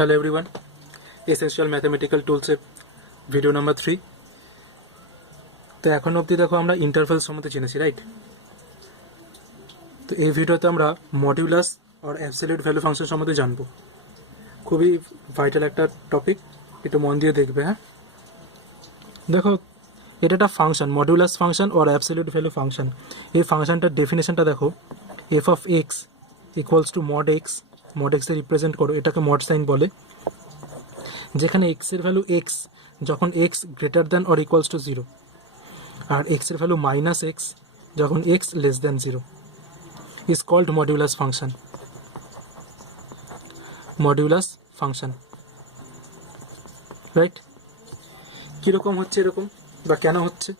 Hello everyone, essential mathematical tools video number 3। তো এখন অবধি দেখো আমরা ইন্টারভ্যাল সম্বন্ধে জেনেছি, রাইট? তো এই ভিডিওতে আমরা মডিউলাস আর অ্যাবসলিউট ভ্যালু ফাংশন সম্বন্ধে জানবো। খুবই ভাইটাল একটা টপিক, একটু মন দিয়ে দেখবে। হ্যাঁ, দেখো এটা একটা ফাংশন, মডিউলাস ফাংশন আর অ্যাবসলিউট ভ্যালু ফাংশন। এই ফাংশনটার ডেফিনেশনটা দেখো, f of x equals to mod x, mod এক্সে রিপ্রেজেন্ট করো, এটাকে মড সাইন বলে। যেখানে এক্সের ভ্যালু এক্স যখন x greater than or equals to 0, আর এক্সের ভ্যালু মাইনাস এক্স যখন x less than 0 is called modulus function. Modulus function, right? কীরকম হচ্ছে এরকম, বা কেন হচ্ছে?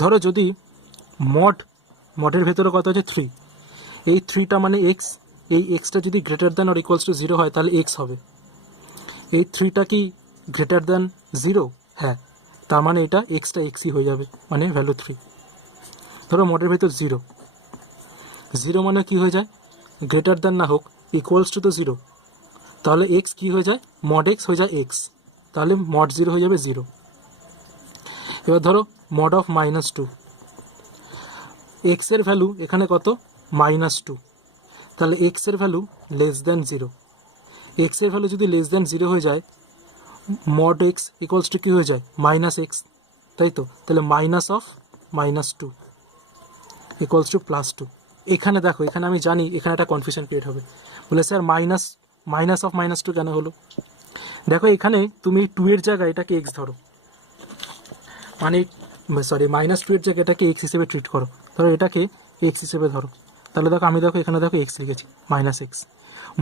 ধরো যদি মডের ভেতরে কত হচ্ছে 3, এই 3টা মানে এক্স, এই এক্সটা যদি greater than or equals to 0 হয় তাহলে এক্স হবে। এই 3টা কি গ্রেটার দ্যান 0? হ্যাঁ, তার মানে এটা এক্সটা এক্সই হয়ে যাবে, মানে ভ্যালু 3। ধরো মডের ভেতর 0 মানে কি হয়ে যায়? গ্রেটার দ্যান না হোক, ইকুয়ালস টু তো 0, তাহলে এক্স কি হয়ে যায়? মড এক্স হয়ে যায় এক্স, তাহলে মড 0 হয়ে যাবে 0। এবার ধরো মড অফ -2, এক্সের ভ্যালু এখানে কত? -2, তাহলে এক্সের ভ্যালু লেস দ্যান 0। এক্সের ভ্যালু যদি লেস দ্যান 0 হয়ে যায়, মড এক্স ইকুয়ালস টু কী হয়ে যায়? -x, তাই তো? তাহলে মাইনাস অফ -2 ইকুয়ালস টু +2। এখানে দেখো, এখানে আমি জানি এখানে একটা কনফিউশন ক্রিয়েট হবে, বলে স্যার মাইনাস অফ -2 কেন হলো? দেখো এখানে তুমি 2 এর জায়গায় এটাকে এক্স ধরো, মানে -2 এর জায়গায় এটাকে এক্স হিসেবে ট্রিট করো, ধরো এটাকে এক্স হিসেবে ধরো। তাহলে দেখো আমি এখানে এক্স লিখেছি, -x।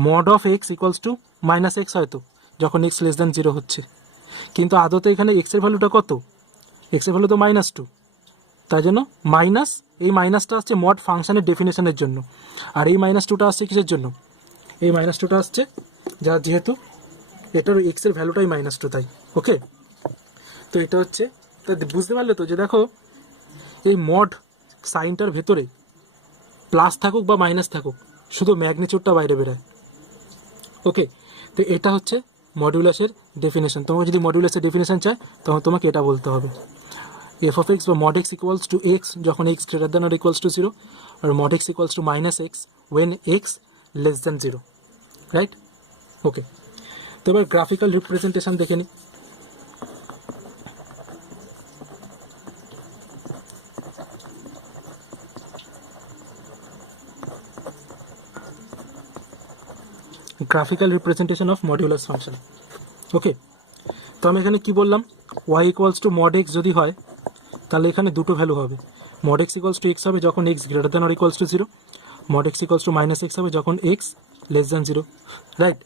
Mod of x equals to -x হয়তো যখন এক্স লেস দ্যান 0 হচ্ছে, কিন্তু আদতে এখানে এক্সের ভ্যালুটা কত? এক্সের ভ্যালু তো -2, তাই জন্য মাইনাস, এই মাইনাসটা আসছে মড ফাংশনের ডেফিনেশনের জন্য, আর এই -2টা আসছে কিসের জন্য? এই -2টা আসছে যার যেহেতু এটার এক্সের ভ্যালুটাই -2, তাই। ওকে, তো এটা হচ্ছে, তা বুঝতে পারলে তো যে দেখো এই মড সাইনটার ভেতরে প্লাস থাকুক বা মাইনাস থাকুক, শুধু ম্যাগনিচিউডটা বাইরে বেরোয়। ওকে, তো এটা হচ্ছে মডিউলাসের ডেফিনেশন। তোমাকে যদি মডিউলাসের ডেফিনেশন চায় তখন তোমাকে এটা বলতে হবে, এফ অফ এক্স বা mod x equals to x যখন x greater than or equals to 0, আর mod x equals to -x when x less than 0, right? Okay, তো এবার গ্রাফিক্যাল রিপ্রেজেন্টেশন দেখে নিই। Graphical representation of modulus function. Okay, তো আমি এখানে কি বললাম? y equals to mod x যদি হয় তাহলে এখানে দুটো ভ্যালু হবে, mod x equals to x হবে যখন x greater than or equals to 0, mod x equals to -x হবে যখন এক্স লেস দ্যান 0, রাইট?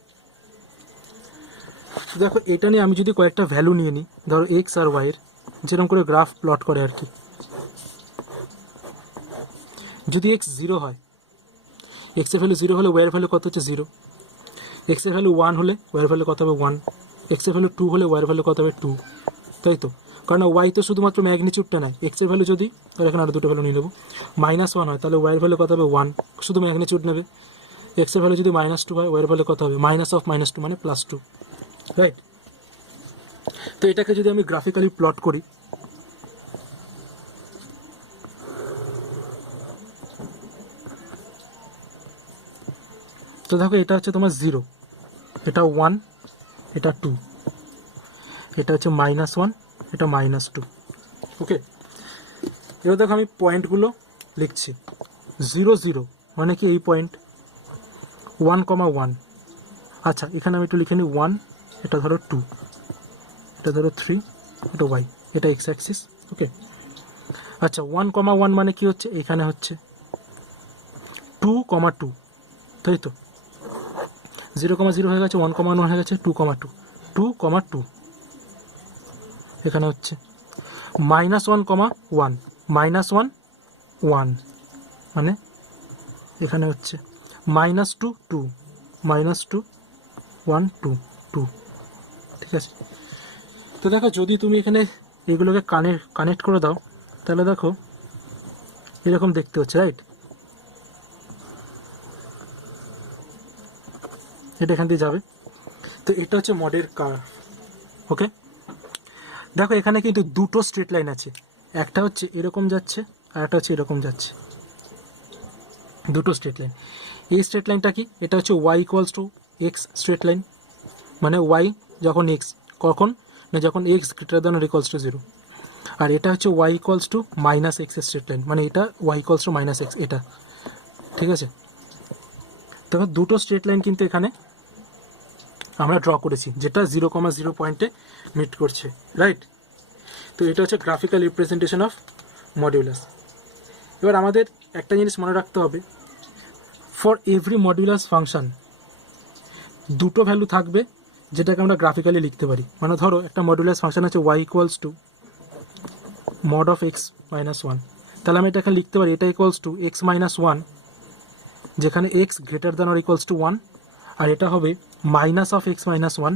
দেখো এটা নিয়ে আমি যদি কয়েকটা ভ্যালু নিয়ে নিই, ধরো এক্স আর ওয়াইয়ের, যেরকম করে গ্রাফ প্লট করে আর কি। যদি এক্স 0 হয়, এক্সের ভ্যালু 0 হলে ওয়াইয়ের ভ্যালু কত হচ্ছে? 0। এক্সের ভ্যালু 1 হলে ওয়াইয়ের ভ্যালু কত হবে? 1। এক্সের ভ্যালু 2 হলে ওয়াইয়ের ভ্যালু কত হবে? 2, তাই তো? কারণ ওয়াই তো শুধুমাত্র ম্যাগনিচিউডটা নেয়, এক্সের ভ্যালু যদি, তাহলে এখানে আরও দুটো ভ্যালু নিয়ে নেবো, -1 হয় তাহলে ওয়াইয়ের ভ্যালু কত হবে? 1, শুধু ম্যাগনিচিউড নেবে। এক্সের ভ্যালু যদি -2 হয়, ওয়াইয়ের ভ্যালু কত হবে? মাইনাস অফ -2 মানে +2, রাইট? তো এটাকে যদি আমি গ্রাফিক্যালি প্লট করি, তো দেখো এটা হচ্ছে তোমার 0, এটা 1, এটা 2, এটা হচ্ছে -1, এটা -2। ওকে, এবার দেখো আমি পয়েন্টগুলো লিখছি। 0 0 মানে কি? এই পয়েন্ট 1,1। আচ্ছা, এখানে আমি একটু লিখে নিই 1, এটা ধরো 2, এটা ধরো 3, এটা ওয়াই, এটা এক্স অ্যাক্সিস। ওকে, আচ্ছা 1,1 মানে কি হচ্ছে? এখানে হচ্ছে 2,2, তাই তো? 0,0 হয়ে গেছে, 1,1 হয়ে গেছে, 2,2, 2,2। এখানে হচ্ছে -1,1, -1 1, মানে এখানে হচ্ছে -2 2, -2 1 2 2, ঠিক আছে? তো দেখো যদি তুমি এখানে এগুলোকে কানেক্ট করে দাও তাহলে দেখো এরকম দেখতে হচ্ছে, রাইট? এটা এখান দিয়ে যাবে, তো এটা হচ্ছে মডের কার্ভ। ওকে, দেখো এখানে কিন্তু দুটো স্ট্রেট লাইন আছে, একটা হচ্ছে এরকম যাচ্ছে আর একটা হচ্ছে এরকম যাচ্ছে, দুটো স্ট্রেট লাইন। এই স্ট্রেট লাইনটা কি, এটা হচ্ছে y equals to x straight line, মানে ওয়াই যখন এক্স, কখন না যখন x greater than or equals to 0। আর এটা হচ্ছে y equals to minus x straight line, মানে এটা y equals to minus x, এটা ঠিক আছে। তবে দুটো স্ট্রেট লাইন কিন্তু এখানে আমরা ড্র করেছি, যেটা 0,0 পয়েন্টে মিট করছে, রাইট। তো এটা হচ্ছে গ্রাফিক্যাল রিপ্রেজেন্টেশন অফ মডিউলাস। এবার আমাদের একটা জিনিস মনে রাখতে হবে, ফর এভরি মডিউলাস ফাংশন দুটো ভ্যালু থাকবে যেটাকে আমরা গ্রাফিক্যালি লিখতে পারি। মানে ধরো একটা মডিউলাস ফাংশন আছে y equals to mod of x minus 1, তাহলে আমি এটাকে লিখতে পারি এটা ইকুয়ালস টু এক্স মাইনাস 1, যেখানে x greater than or equals two 1, আর এটা হবে মাইনাস অফ এক্স মাইনাস 1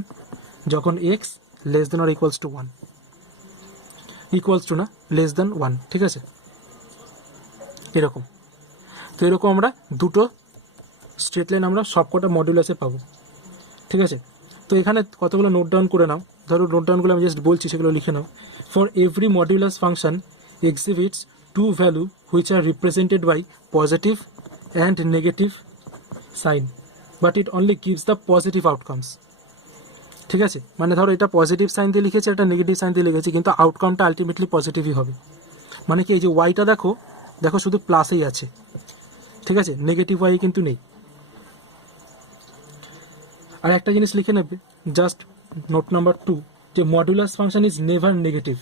যখন x less than or equals two 1, equals to না লেস দ্যান 1, ঠিক আছে, এরকম। তো এরকম আমরা দুটো স্ট্রেট লাইন আমরা সবকটা মডিউলাসে পাবো, ঠিক আছে। তো এখানে কতগুলো নোট ডাউন করে নাও, ধরো নোট ডাউনগুলো আমি জাস্ট বলছি, সেগুলো লিখে নাও। For every modulus function exhibits two value which are represented by positive and negative sign, but it only gives the positive outcomes, ঠিক আছে। মানে ধরো এটা পজিটিভ সাইন দিয়ে লিখেছি, এটা নেগেটিভ সাইন দিয়ে লিখেছি, কিন্তু আউটকামটা আলটিমেটলি পজিটিভই হবে। মানে কি, এই যে ওয়াইটা দেখো দেখো শুধু প্লাসেই আছে, ঠিক আছে, নেগেটিভ ওয়াই কিন্তু নেই। আর একটা জিনিস লিখে নেবে, জাস্ট নোট নাম্বার 2, যে modulus function is never negative,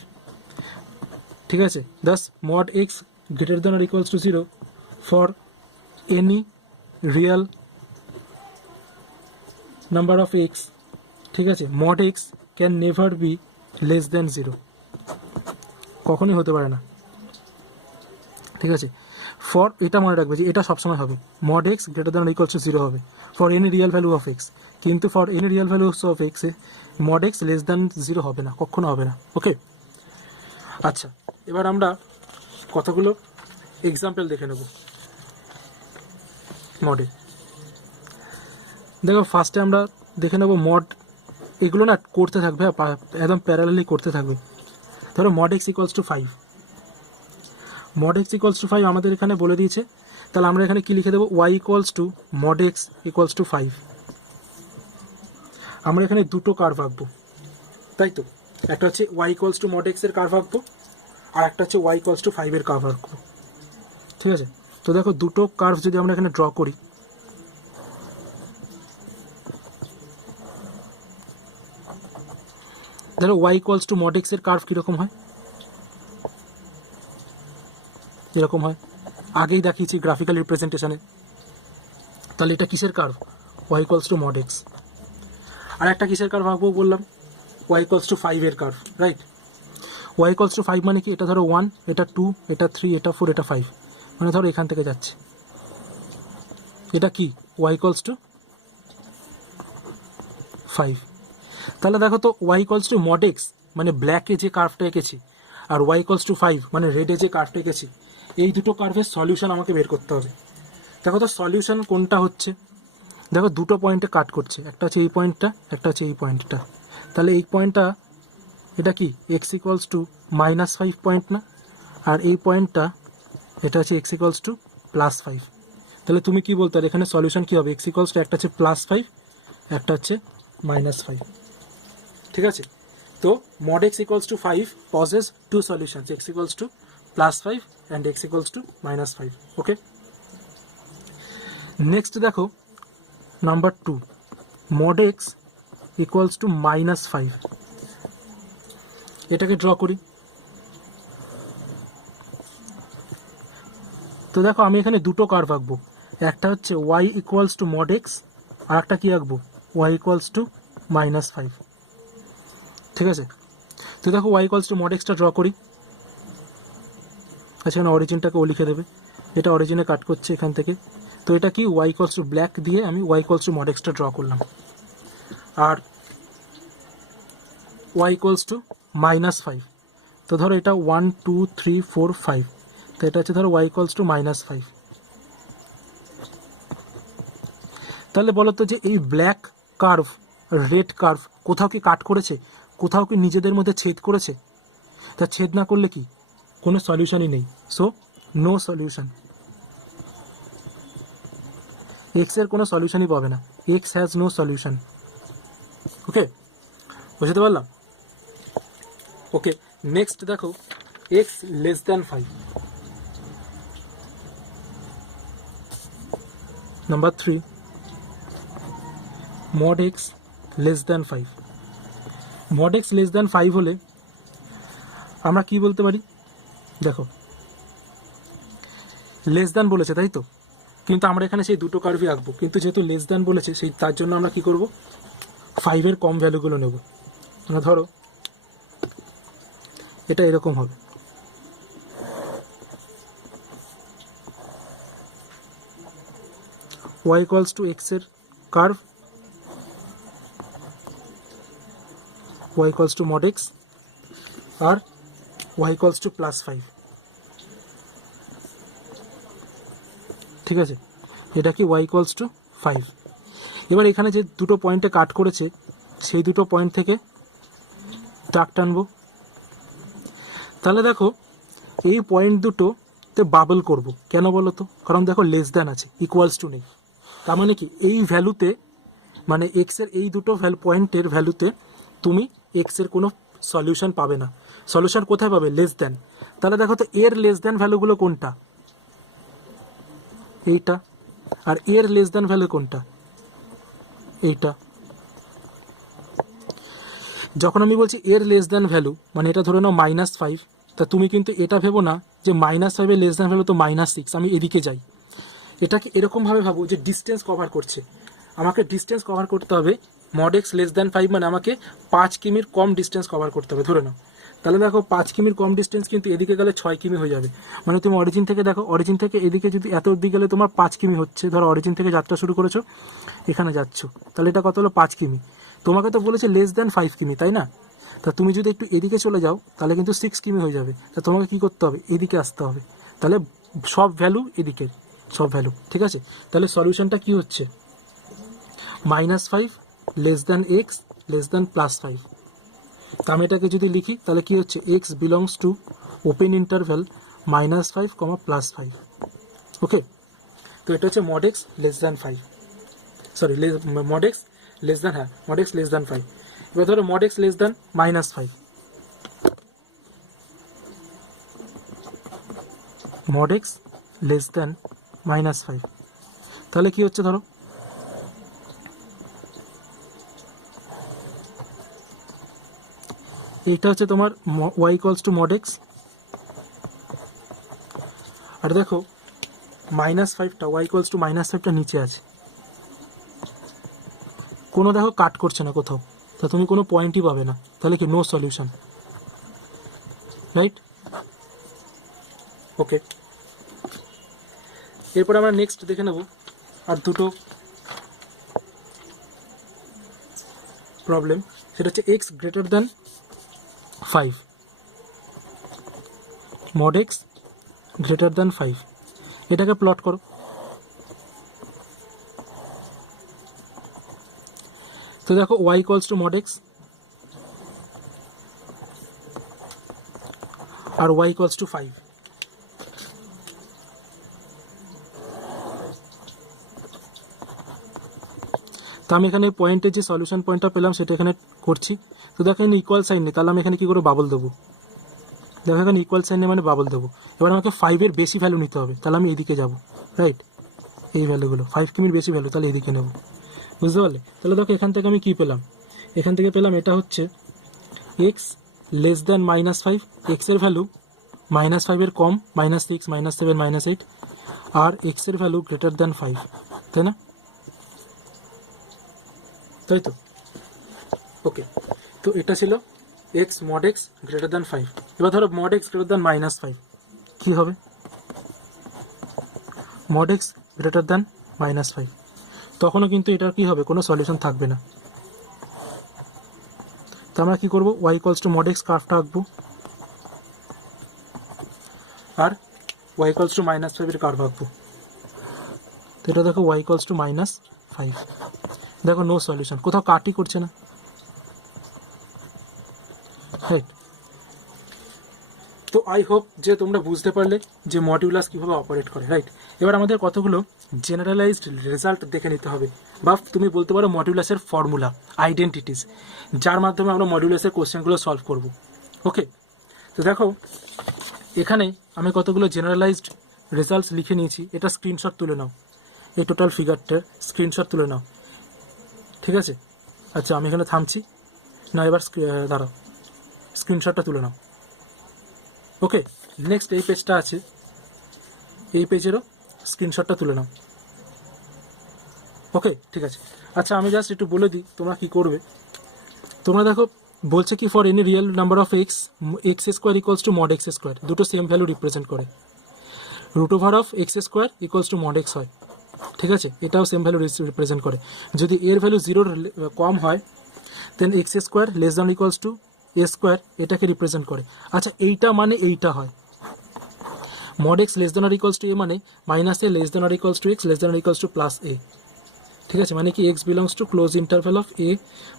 ঠিক আছে। Das mod x greater than or equals to 0 for any real number of x, ঠিক আছে, mod x can never be less than 0, কখনই হতে পারে না, ঠিক আছে। ফর এটা মনে রাখবে যে এটা সবসময় হবে, mod x greater than or equals to 0 হবে for any real value of x, কিন্তু for any real value of এক্সে মড এক্স লেস দ্যান 0 হবে না, কখনো হবে না, ওকে। আচ্ছা, এবার আমরা কতগুলো এক্সাম্পল দেখে নেব মডে। দেখো ফার্স্টে আমরা দেখে নেব মড, এগুলো না করতে থাকবে, একদম প্যারালালি করতে থাকবে। ধরো mod x equals to 5, mod x equals to 5 আমাদের এখানে বলে দিয়েছে, তাহলে আমরা এখানে কি লিখে দেবো, y equals to mod x equals to 5। আমরা এখানে দুটো কার্ভ আঁকবো, তাই তো, একটা হচ্ছে ওয়াই ইকুয়ালস টু মড এক্সের কার্ভ আঁকবো, আর একটা হচ্ছে ওয়াই ইকুয়ালস টু 5-এর কার্ভ আঁকবো, ঠিক আছে। তো দেখো দুটো কার্ভ যদি আমরা এখানে ড্র করি, ধরো ওয়াই ইকুয়ালস টু মড এক্সের কার্ভ কীরকম হয়, এরকম হয়, আগেই দেখিয়েছি গ্রাফিক্যাল রিপ্রেজেন্টেশনে। তাহলে এটা কিসের curve, y equals to mod x. আর একটা কিসের কার্ভ আঁকবো বললাম, ওয়াই ইকুয়ালস টু 5-এর curve, right. Y equals to 5 মানে কি, এটা ধরো 1, এটা 2, এটা 3, এটা 4, এটা 5, মানে ধরো এখান থেকে যাচ্ছে, এটা কি ওয়াই ইকুয়ালস টু 5। তাহলে দেখো তো y equals to mod x মানে ব্ল্যাকে যে কার্ভটা এঁকেছি, আর ওয়াই ইকুয়ালস টু 5 মানে রেডে যে কার্ভটা এঁকেছি, এই দুটো কার্ভের সলিউশন আমাকে বের করতে হবে। দেখো তো সলিউশন কোনটা হচ্ছে, দেখো দুটো পয়েন্টে কাট করছে, একটা হচ্ছে এই পয়েন্টটা, একটা হচ্ছে এই পয়েন্টটা। তাহলে এই পয়েন্টটা এটা কি এক্স ইকুয়ালস টু -5 পয়েন্ট না, আর এই পয়েন্টটা এটা হচ্ছে এক্স ইকুয়ালস টু +5। তাহলে তুমি কি বলতে পারো এখানে সলিউশন কী হবে, এক্স ইকুয়ালস টু একটা হচ্ছে +5, একটা হচ্ছে -5, ঠিক আছে। তো mod x equals to 5 possess two solutions, x equals to +5 and x equals to -5, okay. Next দেখো number 2, mod x equals to -5, এটাকে ড্র করি। তো দেখো আমি এখানে দুটো কার্ভ আঁকবো, একটা হচ্ছে y equals to mod x, আর একটা কি আঁকবো, y equals to -5, ঠিক আছে। তো দেখো y equals to mod extra draw করি। আচ্ছা, এখানে অরিজিনটাকে ও লিখে দেবে, এটা অরিজিনে কাট করছে এখান থেকে। তো এটা কি y ইকুয়ালস টু ব্ল্যাক দিয়ে আমি y equals to mod extra draw করলাম, আর y ইকুয়ালস টু -5। তো ধরো এটা 1 2 3 4 5, তো এটা হচ্ছে ধরো y ইকুয়ালস টু -5। তাহলে বলো তো যে এই ব্ল্যাক কার্ভ রেড কার্ভ কোথাও কি কাট করেছে, কোথাও কি নিজেদের মধ্যে ছেদ করেছে? তা ছেদ না করলে কি কোনো সলিউশনই নেই, সো নো সলিউশন। এক্স এর কোনো সলিউশনই পাবে না, এক্স হ্যাজ নো সলিউশন। ওকে, বুঝতে পারলাম? ওকে, নেক্সট দেখো x less than 5। Number 3 mod x less than 5। mod x less than 5 হলে আমরা কি বলতে পারি? দেখো লেস দ্যান বলেছে তাই তো, কিন্তু আমরা এখানে সেই দুটো কার্ভই আঁকবো, কিন্তু যেহেতু লেস দ্যান বলেছে সেই তার জন্য আমরা কি করব, 5 এর কম ভ্যালুগুলো নেব। মানে ধরো এটা এরকম হবে, y ইকুয়ালস টু x এর curve, y equals to mod x আর y ইকুয়ালস টু +5। ঠিক আছে, এটা কি y ইকুয়ালস টু 5। এবার এখানে যে দুটো পয়েন্টে কাট করেছে সেই দুটো পয়েন্ট থেকে দাগ টানবো। তাহলে দেখো এই পয়েন্ট দুটোতে বাবল করব, কেন বলো তো? কারণ দেখো লেস দ্যান আছে, ইকুয়ালস টু নেই। তার মানে কি এই ভ্যালুতে, মানে এক্স এর এই দুটো পয়েন্টের ভ্যালুতে তুমি এক্স এর কোনো সলিউশন পাবে না। সলিউশন কোথায় পাবে? Less than. তাহলে দেখো তো এর লেস দ্যান ভ্যালুগুলো কোনটা? এইটা। আর এর লেস দ্যান ভ্যালু কোনটা? এইটা। যখন আমি বলছি এর লেস দ্যান ভ্যালু, মানে এটা ধরে নাও -5, তা তুমি কিন্তু এটা ভেবো না যে -5 এর লেস দ্যান ভ্যালু তো -6, আমি এদিকে যাই। এটাকে এরকমভাবে ভাবো যে ডিস্টেন্স কভার করছে, আমাকে ডিস্টেন্স কভার করতে হবে। mod x লেস দ্যান 5 মানে আমাকে 5 কিমির কম ডিস্টেন্স কভার করতে হবে ধরে নাও। তাহলে দেখো 5 কিমির কম ডিস্টেন্স কিন্তু এদিকে গেলে 6 কিমি হয়ে যাবে। মানে তুমি অরিজিন থেকে দেখো, অরিজিন থেকে এদিকে যদি এত অবধি গেলে তোমার 5 কিমি হচ্ছে। ধরো অরিজিন থেকে যাত্রা শুরু করেছো, এখানে যাচ্ছ, তাহলে এটা কত হলো? 5 কিমি। তোমাকে তো বলেছে লেস দ্যান 5 কিমি, তাই না? তা তুমি যদি একটু এদিকে চলে যাও তাহলে কিন্তু 6 কিমি হয়ে যাবে। তা তোমাকে কী করতে হবে? এদিকে আসতে হবে। তাহলে সব ভ্যালু এদিকের, সব ভ্যালু। ঠিক আছে, তাহলে সলিউশনটা কি হচ্ছে? -5 less than x less than +5। তা আমি এটাকে যদি লিখি তাহলে কি হচ্ছে? X belongs to open interval -5, +5। Okay, তো এটা হচ্ছে mod x less than 5, sorry mod x less than, হ্যাঁ mod x লেস দ্যান 5। এবার ধরো mod x less than -5, mod x less than -5, তাহলে কি হচ্ছে? ধরো এইটা হচ্ছে তোমার y equals to mod x, আর দেখো -5টা y ইকুয়ালস টু -5টা নিচে আছে, কোনো দেখো কাট করছে না কোথাও, তা তুমি কোনো পয়েন্টই পাবে না। তাহলে কি? No solution, right? ওকে, এরপর আমরা নেক্সট দেখে নেব আর দুটো প্রবলেম। সেটা হচ্ছে x greater than 5, mod x greater than 5। এটাকে প্লট করো। তো দেখো y equals to mod x আর y ইকুয়ালস টু 5। তো আমি এখানে পয়েন্টের যে সলিউশন পয়েন্টটা পেলাম সেটা এখানে করছি। তো দেখো এখানে ইকুয়াল সাইন নেই, তাহলে আমি এখানে কী করে বাবল দেবো? দেখো এখানে ইকুয়াল সাইন নেই মানে বাবল দেবো। এবার আমাকে 5-এর বেশি ভ্যালু নিতে হবে, তাহলে আমি এদিকে যাব, রাইট? এই ভ্যালুগুলো 5 কিমির বেশি ভ্যালু, তাহলে এদিকে নেব। বুঝতে পারলে? তাহলে দেখো এখান থেকে আমি কী পেলাম? এখান থেকে পেলাম এটা হচ্ছে এক্স লেস দ্যান -5, এক্সের ভ্যালু -5-এর কম, -6, -7, -8, আর এক্সের ভ্যালু গ্রেটার দ্যান 5, তাই না? তাই তো? ওকে, তো এটা ছিল x mod x greater than 5। এবার ধরো mod x গ্রেটার দ্যান -5, কী হবে? mod x গ্রেটার দ্যান -5, তখনও কিন্তু এটার কী হবে? কোনো সলিউশন থাকবে না। তো আমরা কী করবো? y equals to mod x কার্ভটা আঁকবো, আর y ইকুয়ালস টু -5-এর কার্ভ আঁকবো। তো এটা দেখো y ইকুয়ালস টু -5। দেখো নো সলিউশন, কোথাও কাটই করছে না, রাইট। তো আই হোপ যে তোমরা বুঝতে পারলে যে মডিউলাস কীভাবে অপারেট করে, রাইট। এবার আমাদের কতগুলো জেনারেলাইজড রেজাল্ট দেখে নিতে হবে, বা তুমি বলতে পারো মডিউলাসের ফর্মুলা, আইডেন্টিটিস, যার মাধ্যমে আমরা মডিউলাসের কোশ্চেনগুলো সলভ করব। ওকে, তো দেখো এখানে আমি কতগুলো জেনারেলাইজড রেজাল্টস লিখে নিয়েছি, এটা স্ক্রিনশট তুলে নাও, এই টোটাল ফিগারটার স্ক্রিনশট তুলে নাও, ঠিক আছে। আচ্ছা আমি এখানে থামছি, না এবার দাঁড়াও, স্ক্রিনশটটা তুলে নাও। ওকে, নেক্সট এই পেজটা আছে, এই পেজেরও স্ক্রিনশটটা তুলে নাও। ওকে, ঠিক আছে। আচ্ছা আমি জাস্ট একটু বলে দিই তোমরা কী করবে। তোমরা দেখো বলছে কি for any real number of x, x square equals to mod x square, দুটো সেম ভ্যালু রিপ্রেজেন্ট করে। Root over of x square equals to mod x হয়, ঠিক আছে, এটাও সেম ভ্যালু রিপ্রেজেন্ট করে। যদি এর ভ্যালু জিরোর কম হয় then x square less than equals to a square, এটাকে রিপ্রেজেন্ট করে। আচ্ছা এইটা মানে এইটা হয়, মড এক্স লেস দ্যান আর ইকুয়ালস টু এ মানে মাইনাস এ লেস দ্যান আর equals to x less than আর ইকুয়ালস টু প্লাস এ, ঠিক আছে, মানে কি x belongs to close interval of a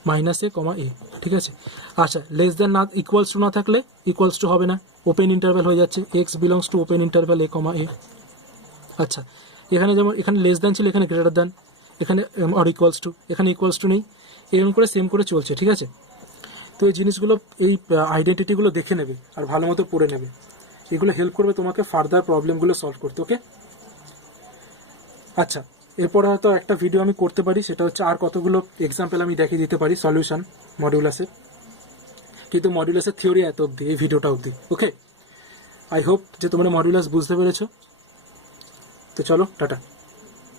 minus a comma a, ঠিক আছে। আচ্ছা লেস দ্যান না ইকুয়ালস টু না থাকলে ইকুয়ালস টু হবে না, ওপেন ইন্টারভ্যাল হয়ে যাচ্ছে, x belongs to open interval a comma a. আচ্ছা এখানে যেমন এখানে লেস দ্যান ছিল, এখানে গ্রেটার দ্যান, এখানে আর ইকুয়ালস টু, এখানে ইকুয়ালস টু নেই, এরকম করে সেম করে চলছে, ঠিক আছে। তো এই জিনিসগুলো, এই আইডেন্টিটিগুলো দেখে নেবে আর ভালো মতো পড়ে নেবে, এগুলো হেল্প করবে তোমাকে ফার্দার প্রবলেমগুলো সলভ করতে। ওকে, আচ্ছা এরপরে হয়তো একটা ভিডিও আমি করতে পারি, সেটা হচ্ছে আর কতগুলো এক্সাম্পল আমি দেখিয়ে দিতে পারি সলিউশন মডিউলাসের, কিন্তু মডিউলাসের থিওরি এত অবধি, এই ভিডিওটা অবধি। ওকে, আই হোপ যে তোমরা মডিউলাস বুঝতে পেরেছো। তো চলো টাটা।